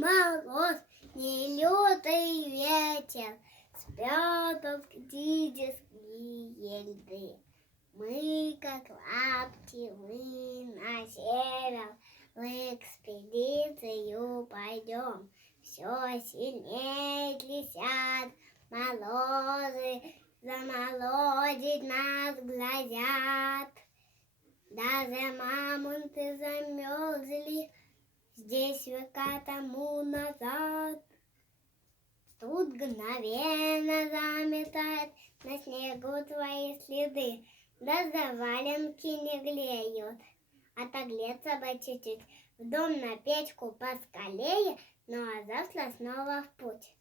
мороз, ни лютый ветер, спят арктические льды. Мы, как лапти, мы на север в экспедицию пойдем. Все сильнее летят морозы, заморозить нас грозят. Даже мамонты замерзли здесь века тому назад. Тут мгновенно заметает на снегу твои следы, да за валенки не греют. Отогреться бы чуть-чуть, в дом на печку поскорее, ну а завтра снова в путь.